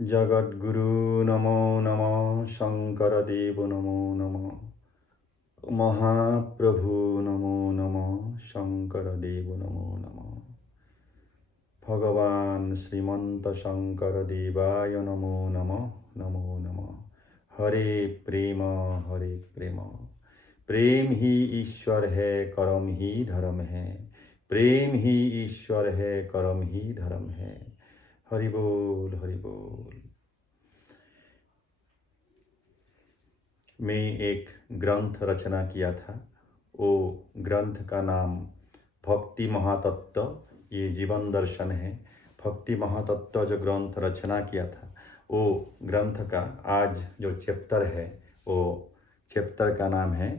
जगद्गुरु नमो नमः, शंकरदेव नमो नमः, महाप्रभु नमो नमः, शंकरदेव नमो नमः, भगवान श्रीमंत शंकरदेवाय नमो नमः, नमो नमः। हरे प्रेम, हरे प्रेम। प्रेम ही ईश्वर है, कर्म ही धर्म है। प्रेम ही ईश्वर है, कर्म ही धर्म है। हरि बोल, हरि बोल। मैं एक ग्रंथ रचना किया था। वो ग्रंथ का नाम भक्ति महातत्व, ये जीवन दर्शन है। भक्ति महातत्व जो ग्रंथ रचना किया था, वो ग्रंथ का आज जो चैप्टर है, वो चैप्टर का नाम है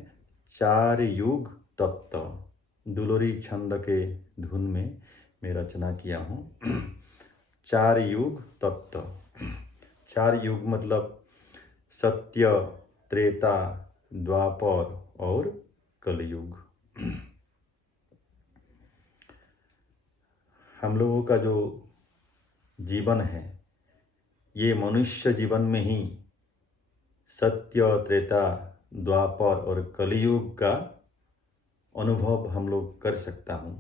चार युग तत्व। दुलोरी छंद के धुन में मैं रचना किया हूँ। चार युग तत्व। चार युग मतलब सत्य, त्रेता, द्वापर और कलयुग। हम लोगों का जो जीवन है, ये मनुष्य जीवन में ही सत्य, त्रेता, द्वापर और कलयुग का अनुभव हम लोग कर सकता हूँ।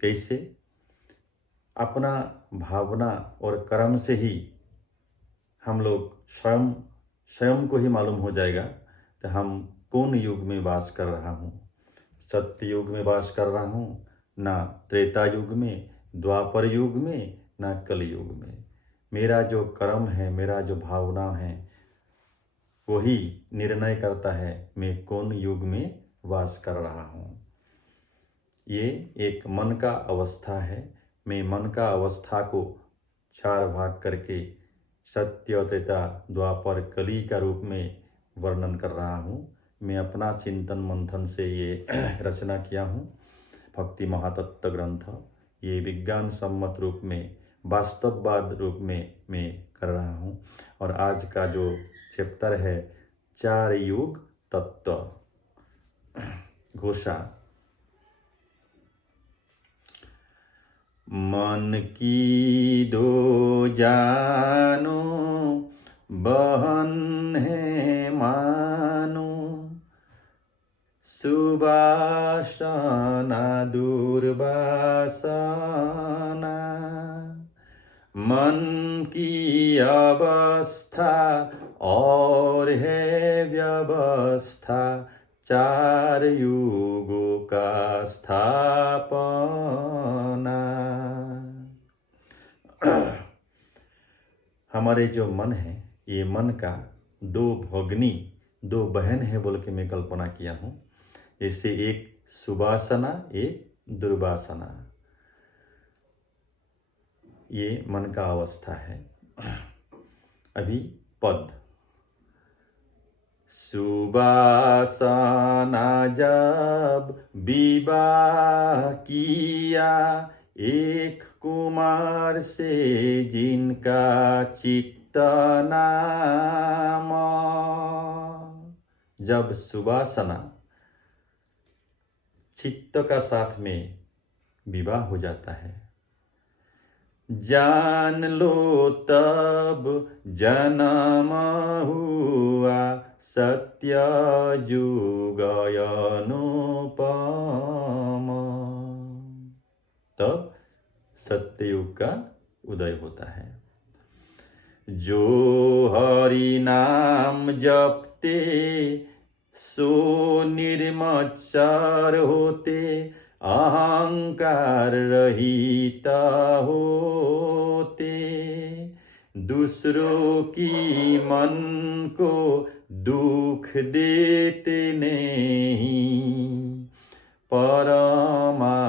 कैसे? अपना भावना और कर्म से ही हम लोग स्वयं को ही मालूम हो जाएगा कि हम कौन युग में वास कर रहा हूँ। सत्य युग में वास कर रहा हूँ, ना त्रेता युग में, द्वापर युग में, ना कल युग में। मेरा जो कर्म है, मेरा जो भावना है, वही निर्णय करता है मैं कौन युग में वास कर रहा हूँ। ये एक मन का अवस्था है। मैं मन का अवस्था को चार भाग करके सत्य, त्रेता, द्वापर, कली का रूप में वर्णन कर रहा हूँ। मैं अपना चिंतन मंथन से ये रचना किया हूँ। भक्ति महातत्व ग्रंथ ये विज्ञान सम्मत रूप में, वास्तववाद रूप में मैं कर रहा हूँ। और आज का जो चैप्टर है चार युग तत्व। घोषा। मन की दो जानो बहन है मानो, सुवासना दुर्वासना। मन की अवस्था और है व्यवस्था, चार युगों का स्थापना। हमारे जो मन है, ये मन का दो भोगनी, दो बहन है बोल के मैं कल्पना किया हूँ। जैसे एक सुवासना, एक दुर्वासना। ये मन का अवस्था है। अभी पद। सुवासना जब विवाह किया, एक कुमार से जिनका चित्त नाम। जब सुवासना चित्त का साथ में विवाह हो जाता है, जान लो तब जन्म हुआ सत्य युग अनुपम। तब सत्ययुग का उदय होता है। जो हरि नाम जपते सो निर्मत्सर होते, अहंकार रहित होते। दूसरों की मन को दुख देते नहीं, परमानंद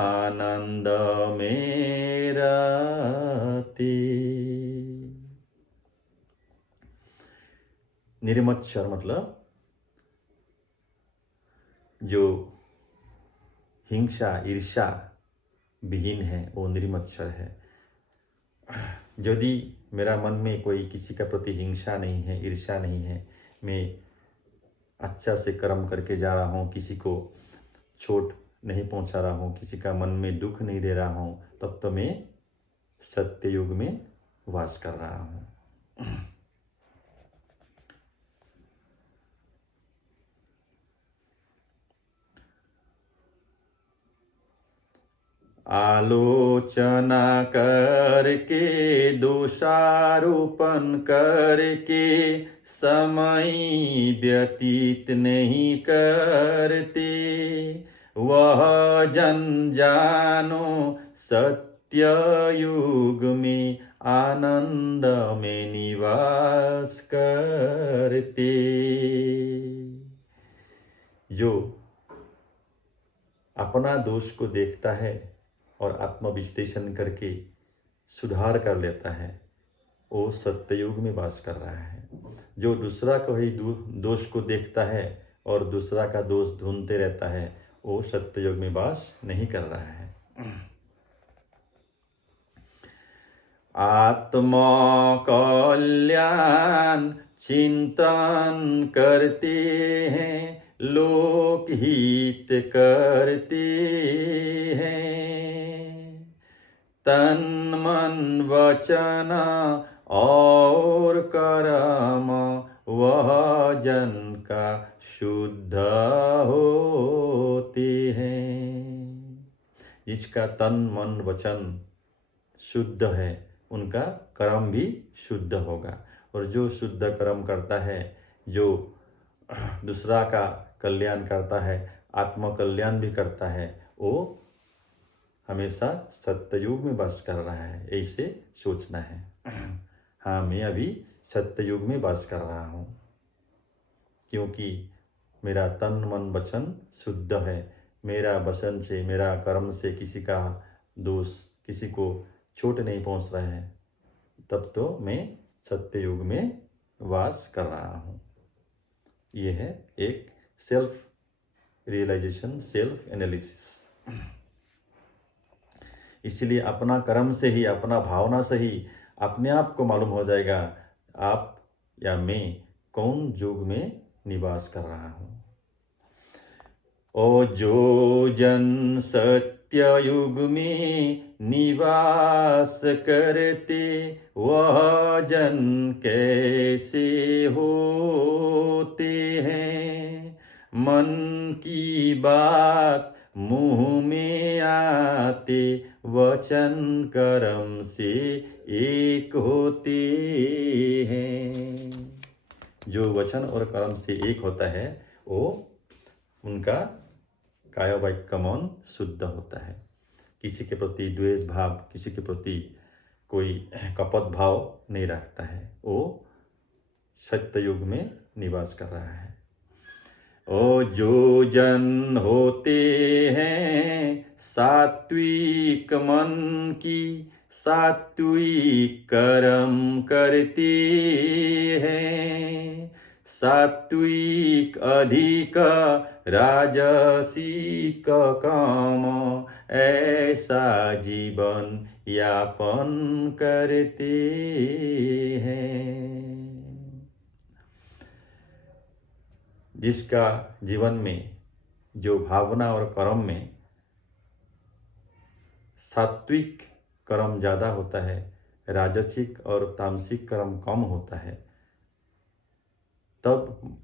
में रहते। निर्मत्सर मतलब जो हिंसा, ईर्ष्या विहीन है, वो निर्मत्सर है। यदि मेरा मन में कोई किसी का प्रति हिंसा नहीं है, ईर्ष्या नहीं है, मैं अच्छा से कर्म करके जा रहा हूँ, किसी को चोट नहीं पहुँचा रहा हूँ, किसी का मन में दुख नहीं दे रहा हूँ, तब तो मैं सत्य युग में वास कर रहा हूँ। आलोचना करके दोषारोपण करके समय व्यतीत नहीं करते, वह जन जानो सत्य युग में आनंद में निवास करते। जो अपना दोष को देखता है और आत्मविश्लेषण करके सुधार कर लेता है, वो सत्ययुग में वास कर रहा है। जो दूसरा को ही दोष को देखता है और दूसरा का दोष ढूंढते रहता है, वो सत्ययुग में वास नहीं कर रहा है। आत्मा कल्याण चिंतन करते हैं, लोक हित करते हैं, तन मन वचन और कर्म वह जन का शुद्ध होते हैं। जिसका तन मन वचन शुद्ध है, उनका कर्म भी शुद्ध होगा। और जो शुद्ध कर्म करता है, जो दूसरा का कल्याण करता है, आत्म कल्याण भी करता है, वो हमेशा सत्ययुग में वास कर रहा है, ऐसे सोचना है। हाँ, मैं अभी सत्ययुग में वास कर रहा हूँ, क्योंकि मेरा तन मन वचन शुद्ध है। मेरा वचन से, मेरा कर्म से किसी का दोष, किसी को चोट नहीं पहुँच रहा है, तब तो मैं सत्ययुग में वास कर रहा हूँ। ये है एक सेल्फ रियलाइजेशन, सेल्फ एनालिसिस। इसलिए अपना कर्म से ही, अपना भावना से ही अपने आप को मालूम हो जाएगा आप या मैं कौन युग में निवास कर रहा हूँ। ओ जो जन सत्य युग में निवास करते, वह जन कैसे होते हैं। मन की बात मुँह में आते, वचन कर्म से एक होते हैं। जो वचन और कर्म से एक होता है, वो उनका काया वाक्य का मन शुद्ध होता है। किसी के प्रति द्वेष भाव, किसी के प्रति कोई कपट भाव नहीं रखता है, वो सत्य युग में निवास कर रहा है। ओ जो जन होते हैं सात्विक मन की, सात्विक कर्म करते हैं, सात्विक अधिक राजसिक काम, ऐसा जीवन यापन करते हैं। जिसका जीवन में, जो भावना और कर्म में सात्विक कर्म ज़्यादा होता है, राजसिक और तामसिक कर्म कम होता है, तब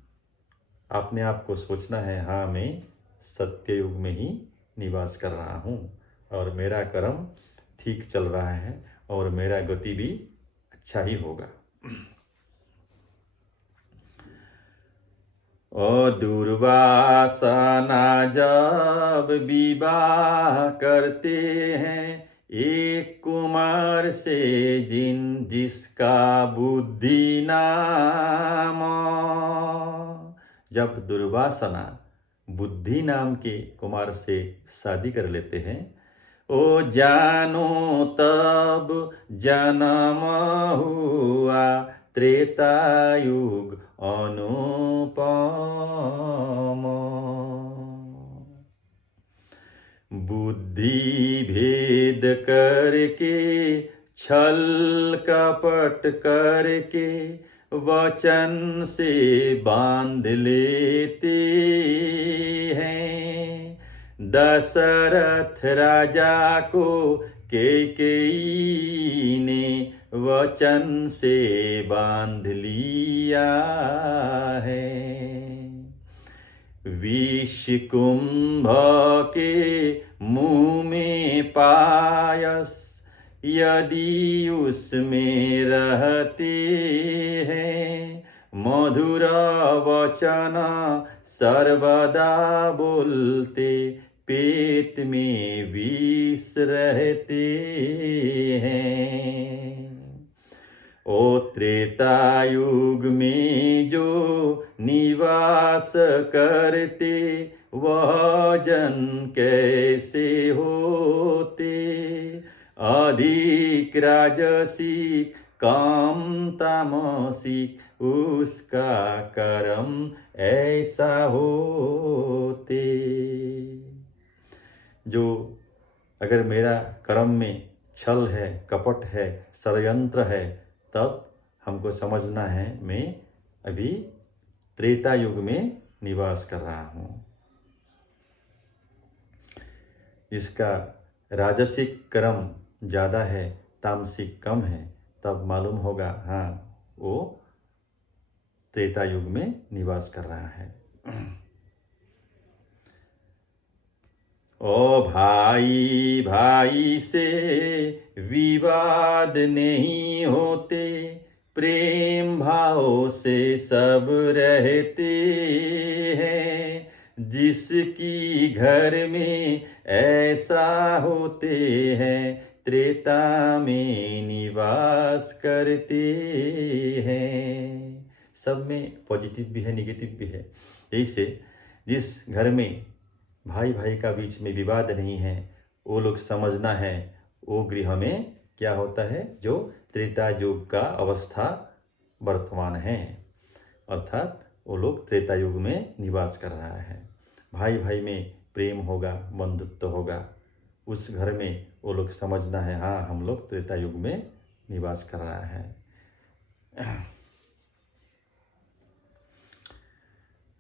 अपने आप को सोचना है, हाँ मैं सत्ययुग में ही निवास कर रहा हूँ और मेरा कर्म ठीक चल रहा है और मेरा गति भी अच्छा ही होगा। ओ दुर्वासना जब विवाह करते हैं, एक कुमार से जिसका बुद्धि नाम। जब दुर्वासना बुद्धि नाम के कुमार से शादी कर लेते हैं, ओ जानो तब जन्म हुआ त्रेता युग अनुपम। बुद्धि भेद करके, छल कपट करके, वचन से बांध लेते हैं। दशरथ राजा को कैकेयी ने वचन से बांध लिया है। विष कुंभ के मुंह में पायस यदि उसमें रहते हैं, मधुर वचन सर्वदा बोलते पेट में विष रहते हैं। ओ त्रेता युग में जो निवास करते वह जन कैसे होते, अधिक राजसिक काम तामसिक उसका कर्म ऐसा होते। जो अगर मेरा कर्म में छल है, कपट है, षड्यंत्र है, तब हमको समझना है मैं अभी त्रेता युग में निवास कर रहा हूँ। इसका राजसिक कर्म ज़्यादा है, तामसिक कम है, तब मालूम होगा हाँ वो त्रेता युग में निवास कर रहा है। ओ भाई भाई से विवाद नहीं होते, प्रेम भाव से सब रहते हैं। जिसकी घर में ऐसा होते हैं, त्रेता में निवास करते हैं। सब में पॉजिटिव भी है, निगेटिव भी है। जैसे जिस घर में भाई भाई का बीच में विवाद नहीं है, वो लोग समझना है वो गृह में क्या होता है, जो त्रेता युग का अवस्था वर्तमान है, अर्थात वो लोग त्रेता युग में निवास कर रहा है। भाई भाई में प्रेम होगा, बंधुत्व होगा, उस घर में वो लोग समझना है हाँ हम लोग त्रेता युग में निवास कर रहा है।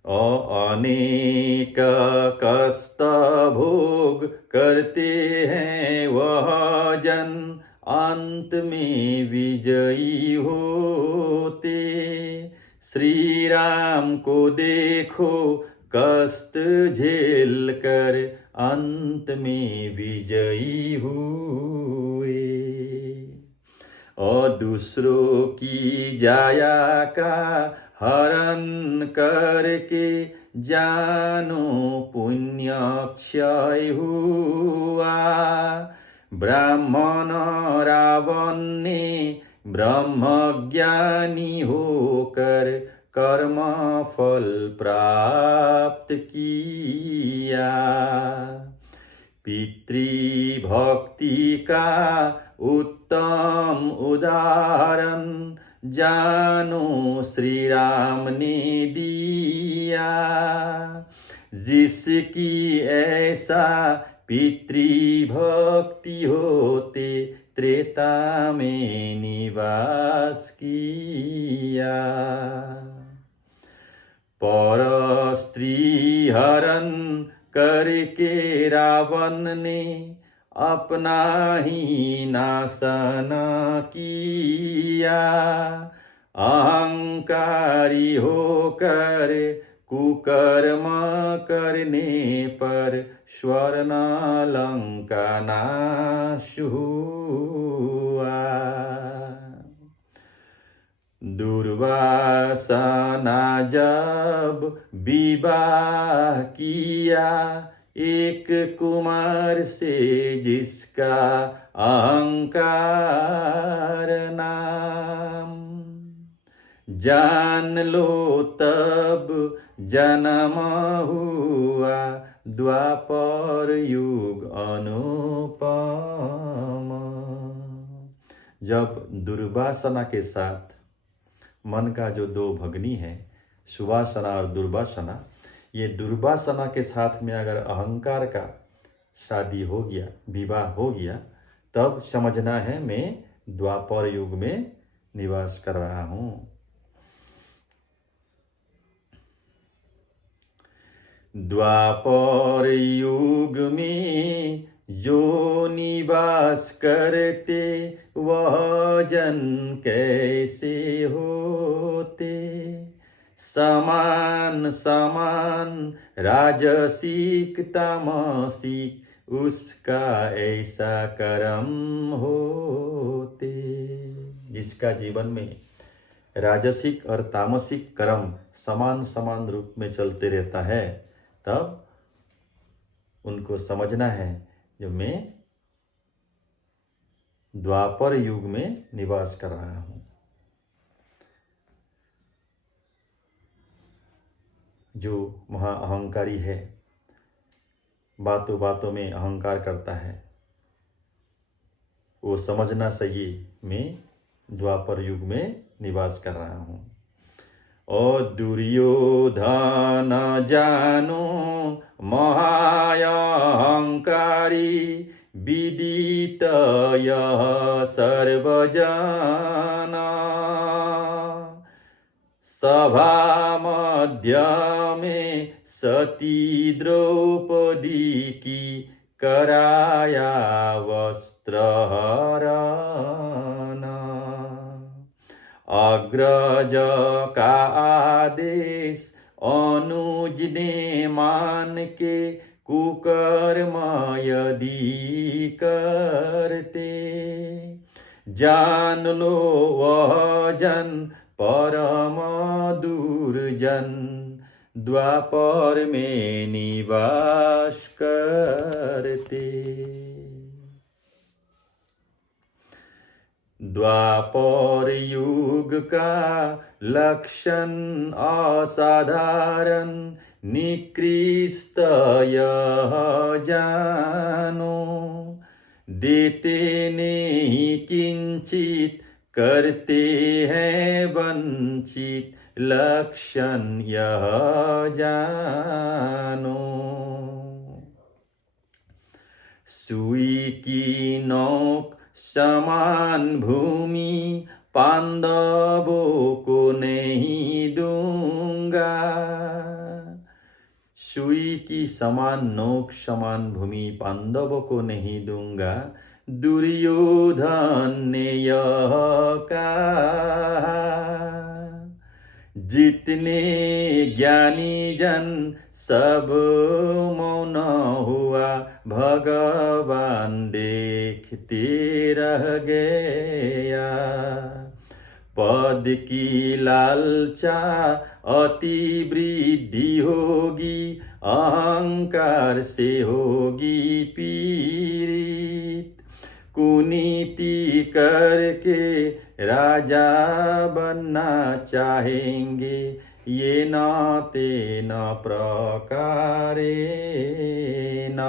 अनेक कष्ट भोग करते हैं वह जन, अंत में विजयी होते। श्री राम को देखो कष्ट झेल कर अंत में विजयी हुए। और दूसरों की जाया का हरण करके जानो पुण्य क्षय हुआ। ब्राह्मण रावण ने ब्रह्मज्ञानी होकर कर्म फल प्राप्त किया। पितृभक्ति का उत्तम उदाहरण जानो श्री राम ने दिया। जिसकी ऐसा पितृभक्ति होते त्रेता में निवास किया। पर स्त्री हरण करके रावण ने अपना ही नाशन किया। अहंकारी होकर कुकर्म करने पर स्वर्ण लंका नाश हुआ। दुर्वासना जब विवाह किया एक कुमार से जिसका अहंकार नाम, जान लो तब जन्म हुआ द्वापर युग अनुपम। जब दुर्वासना के साथ मन का जो दो भगनी है, सुवासना और दुर्वासना, ये दुर्वासना के साथ में अगर अहंकार का शादी हो गया, विवाह हो गया, तब समझना है मैं द्वापर युग में निवास कर रहा हूँ। द्वापर युग में जो निवास करते वह जन कैसे होते। समान समान राजसिक तामसिक उसका ऐसा कर्म होते। जिसका जीवन में राजसिक और तामसिक कर्म समान समान रूप में चलते रहता है, तब उनको समझना है जो मैं द्वापर युग में निवास कर रहा हूं। जो महा अहंकारी है, बातों बातों में अहंकार करता है, वो समझना चाहिए मैं द्वापर युग में निवास कर रहा हूं। और दुर्योधन जानो महाअहंकारी विदित यह सर्वजना। सभा मध्य में सती द्रौपदी की कराया वस्त्रहरण। अग्रज का आदेश अनुज ने मान के कुकर्म यदि करते। जान लो वह जन परम दुर्जन द्वापर में निवास करते। द्वापर युग का लक्षण असाधारण निकृष्ट यह जानो। देते नहीं किंचित करते हैं वंचित लक्षण यह जानो। सुई की नोक समान भूमि पांडवों को नहीं दूंगा। सुई की समान नोक समान भूमि पांडवों को नहीं दूंगा। दुर्योधन ने यह कहा। जितने ज्ञानी जन सब मौन हुआ भगवान देखते रह गया। पद की लालचा अति वृद्धि होगी अहंकार से होगी पीड़ित। कुनीति करके राजा बनना चाहेंगे ये न तेन प्रकारे न।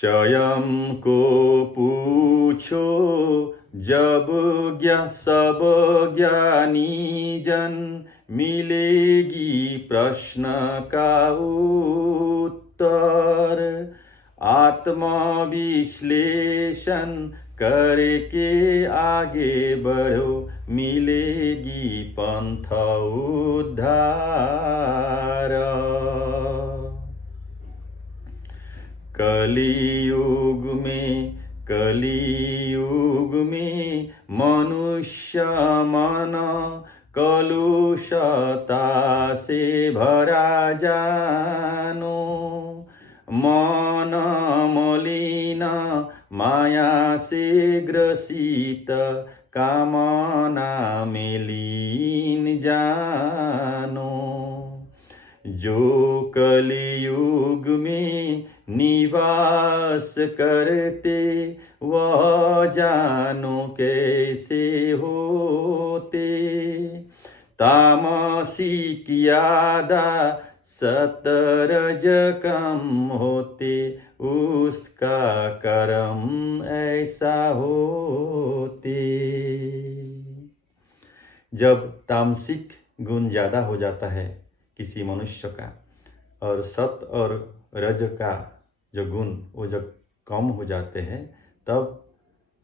स्वयं को पूछो जब सब ज्ञानी जन मिलेगी प्रश्न का उत्तर। आत्मविश्लेषण करके आगे बढ़ो मिलेगी पंथ उद्धार। कलियुग में मनुष्य मन कलुषता से भरा जानो। मन मलिन माया से ग्रसित कामना में लीन जानो। जो कलियुग में निवास करते वह जानो कैसे होते। तामसिक यादा सतरज कम होते उसका कर्म ऐसा होते। जब तामसिक गुण ज्यादा हो जाता है किसी मनुष्य का, और सत और रज का जो गुण वो जब कम हो जाते हैं तब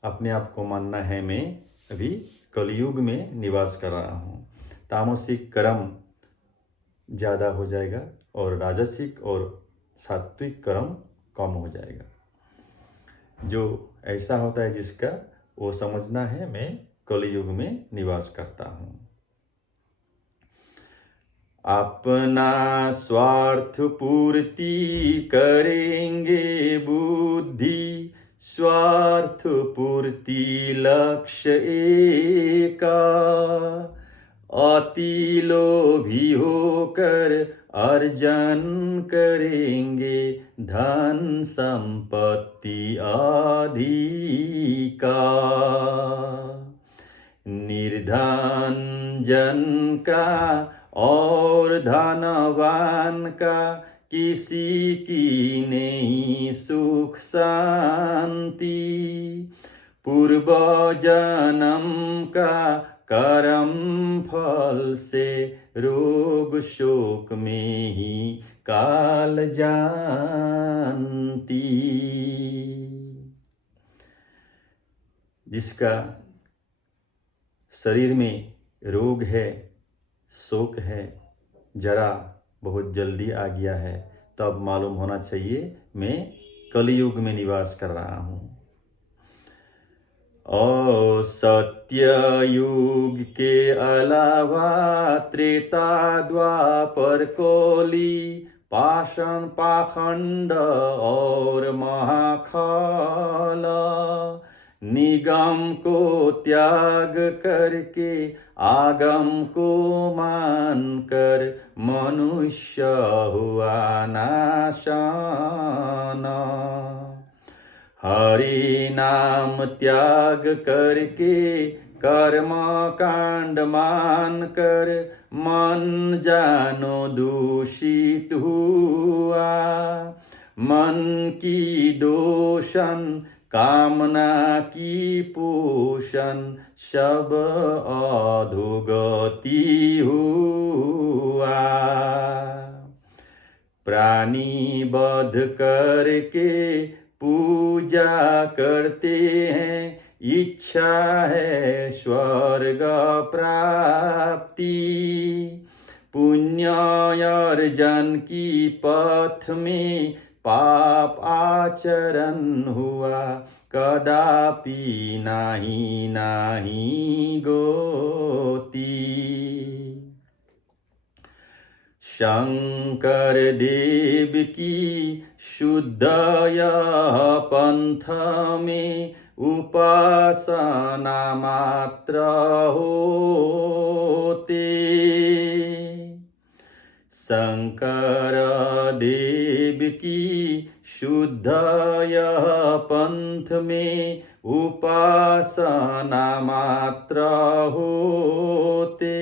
अपने आप को मानना है मैं अभी कलयुग में निवास कर रहा हूँ। तामसिक कर्म ज़्यादा हो जाएगा और राजसिक और सात्विक कर्म कम हो जाएगा। जो ऐसा होता है जिसका वो समझना है मैं कलयुग में निवास करता हूँ। अपना स्वार्थ पूर्ति करेंगे बुद्धि, स्वार्थ पूर्ति लक्ष्य एका, अति लोभी होकर अर्जन करेंगे धन संपत्ति अधिका। निर्धन जन का और धनवान का किसी की नहीं सुख शांति, पूर्व जन्म का कर्म फल से रोग शोक में ही काल जानती। जिसका शरीर में रोग है, शोक है, जरा बहुत जल्दी आ गया है, तब मालूम होना चाहिए मैं कलयुग में निवास कर रहा हूँ। और सत्य युग के अलावा त्रेता द्वापर कोली, पाषाण पाखंड और महाकाला, निगम को त्याग करके आगम को मानकर मनुष्य हुआ नाशाना। हरि नाम त्याग करके कर्म कांड मान कर मन जानो दूषित हुआ। मन की दोषण कामना की पोषण सब अधोगति हुआ। प्राणी वध करके पूजा करते हैं, इच्छा है स्वर्ग प्राप्ति। पुण्य अर्जन की पथ में पाप आचरण हुआ, कदापि नाही नाही गोती। शंकर देव की शुद्ध यह पंथ में उपासना मात्र होते। शंकर देव की शुद्ध यह पंथ में उपासना मात्र होते।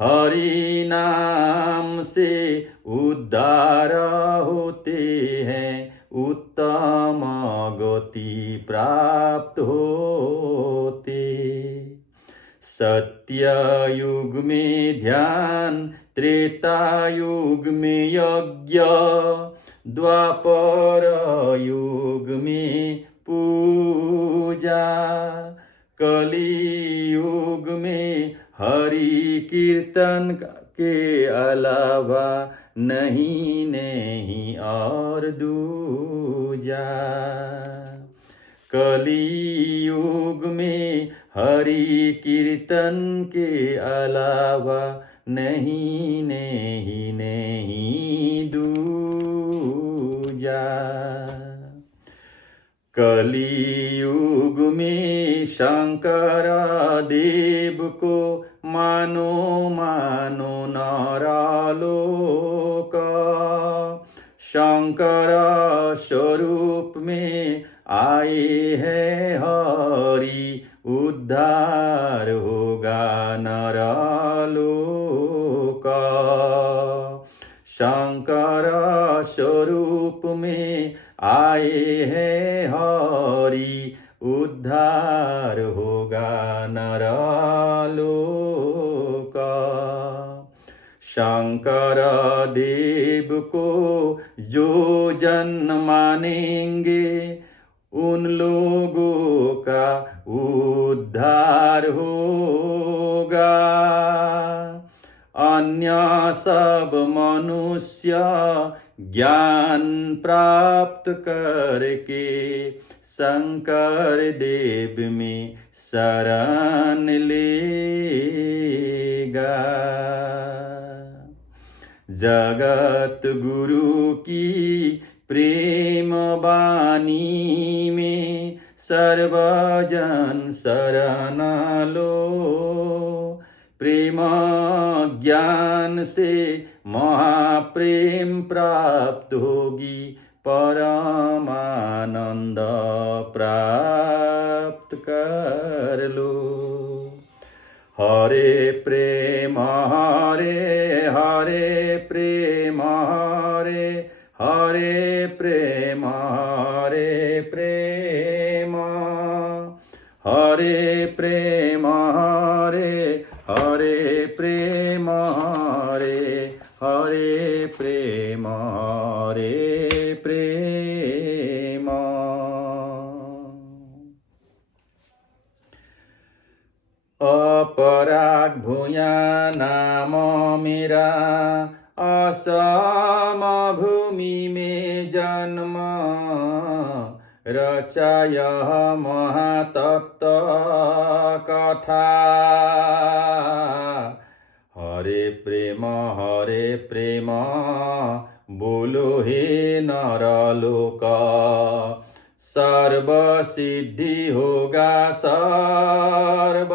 हरि नाम से उद्धार होते हैं, उत्तम गति प्राप्त होते। सत्य युग में ध्यान, त्रेता युग में यज्ञ, द्वापर युग में पूजा, कली युग में हरि कीर्तन के अलावा नहीं नहीं और दूजा। कली युग में हरि कीर्तन के अलावा नहीं नहीं नहीं दूजा। कली युग में शंकर देव को मानो मानो नरालोक। शंकर स्वरूप में आए हैं हरि, उद्धार होगा नरालोक। शंकर स्वरूप में आए हैं हरि, उद्धार होगा नरालोक। शंकर शंकर देव को जो जन मानेंगे उन लोगों का उद्धार होगा। अन्य सब मनुष्य ज्ञान प्राप्त करके शंकर देव में शरण लेगा। जगत गुरु की प्रेम वाणी में सर्वजन शरण लो। प्रेम ज्ञान से महाप्रेम प्राप्त होगी, परमानंद प्राप्त कर लो। हरे प्रेम हरे हरे प्रेम हरे हरे प्रेम हरे प्रेम हरे प्रेम हरे हरे प्रेम हरे हरे प्रेम हरे प्रेम। अपराग भूया नाम मेरा, असम भूमि में जन्म, रचाय महातत्व कथा। हरे प्रेम बोलो हे नरलोक, सर्व सिद्धि होगा सर्व